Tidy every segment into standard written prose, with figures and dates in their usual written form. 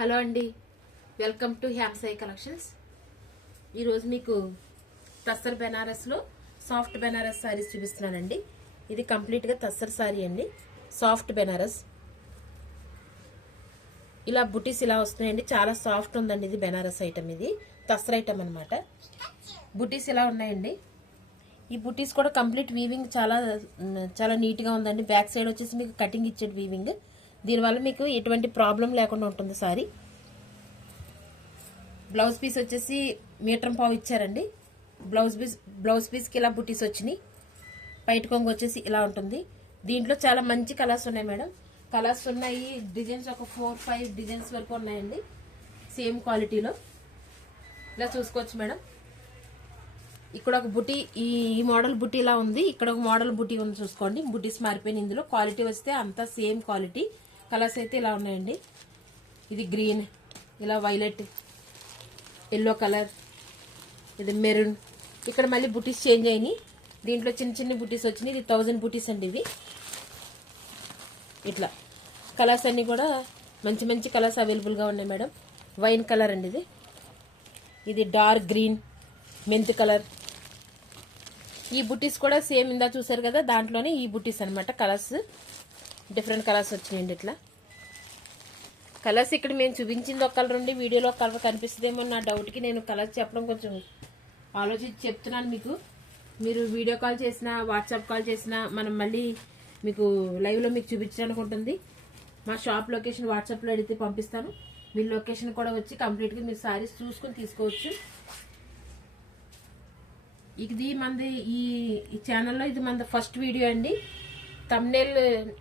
Hello అండి, welcome to హ్యాప్సై collections. ఈరోజు మీకు తస్సర్ బెనారస్లో సాఫ్ట్ బెనారస్ శారీస్ చూపిస్తున్నానండి. ఇది కంప్లీట్గా తస్సర్ శారీ అండి, సాఫ్ట్ బెనారస్. ఇలా బుటీస్ ఇలా వస్తున్నాయండి, చాలా సాఫ్ట్ ఉందండి. ఇది బెనారస్ ఐటమ్, ఇది తస్సర్ ఐటమ్ అనమాట. బుటీస్ ఇలా ఉన్నాయండి. ఈ బుటీస్ కూడా కంప్లీట్ వీవింగ్ చాలా చాలా నీట్గా ఉందండి. బ్యాక్ సైడ్ వచ్చేసి మీకు కటింగ్ ఇచ్చేది వీవింగ్. దీనివల్ల మీకు ఎటువంటి ప్రాబ్లం లేకుండా ఉంటుంది సారీ. బ్లౌజ్ పీస్ వచ్చేసి 1.5 మీటర్ ఇచ్చారండి. బ్లౌజ్ పీస్కి ఇలా బుటీస్ వచ్చినాయి. పైట కొంగు వచ్చేసి ఇలా ఉంటుంది. దీంట్లో చాలా మంచి కలర్స్ ఉన్నాయి మేడం. కలర్స్ ఉన్నాయి, డిజైన్స్ ఒక 4-5 డిజైన్స్ వరకు ఉన్నాయండి. సేమ్ క్వాలిటీలో ఇలా చూసుకోవచ్చు మేడం. ఇక్కడ ఒక బుటీ, ఈ మోడల్ బుటీ ఇలా ఉంది. ఇక్కడ ఒక మోడల్ బుటీ ఉంది, చూసుకోండి. బుటీస్ మారిపోయినాయి. ఇందులో క్వాలిటీ వస్తే అంతా సేమ్ క్వాలిటీ. కలర్స్ అయితే ఇలా ఉన్నాయండి. ఇది గ్రీన్, ఇలా వైలెట్, ఎల్లో కలర్, ఇది మెరూన్. ఇక్కడ మళ్ళీ బుటీస్ చేంజ్ అయినాయి. దీంట్లో చిన్న చిన్న బుటీస్ వచ్చినాయి. ఇది 1000 బుటీస్ అండి. ఇది ఇట్లా కలర్స్ అన్నీ కూడా మంచి మంచి కలర్స్ అవైలబుల్గా ఉన్నాయి మేడం. వైన్ కలర్ అండి ఇది. ఇది డార్క్ గ్రీన్, మెంత్ కలర్. ఈ బుటీస్ కూడా సేమ్ ఇందా చూసారు కదా, దాంట్లోనే ఈ బుటీస్ అనమాట. కలర్స్ డిఫరెంట్ కలర్స్ వచ్చినాయండి. ఇట్లా కలర్స్ ఇక్కడ మేము చూపించింది ఒక కలర్ ఉండి వీడియోలో ఒక కలర్ కనిపిస్తుందేమో నా డౌట్కి నేను కలర్స్ చెప్పడం కొంచెం ఆలోచించి చెప్తున్నాను మీకు. మీరు వీడియో కాల్ చేసినా, వాట్సాప్ కాల్ చేసినా మనం మళ్ళీ మీకు లైవ్లో మీకు చూపించడానికి ఉంటుంది. మా షాప్ లొకేషన్ వాట్సాప్లో అడిగితే పంపిస్తాను. మీ లొకేషన్ కూడా వచ్చి కంప్లీట్గా మీరు సారీస్ చూసుకొని తీసుకోవచ్చు. ఇది మనది ఈ ఛానల్లో ఇది మనది ఫస్ట్ వీడియో అండి. థంబ్నెయిల్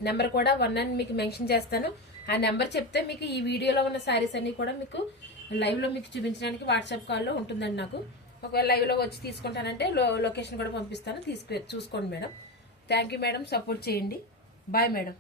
నెంబర్ కూడా 1 అని మీకు మెన్షన్ చేస్తాను. ఆ నెంబర్ చెప్తే మీకు ఈ వీడియోలో ఉన్న శారీస్ అన్ని కూడా మీకు లైవ్లో మీకు చూపించడానికి వాట్సాప్ కాల్లో ఉంటుందండి. నాకు ఒకవేళ లైవ్లో వచ్చి తీసుకుంటానంటే లొకేషన్ కూడా పంపిస్తాను, చూసుకోండి madam. Thank you madam, support చేయండి. Bye madam.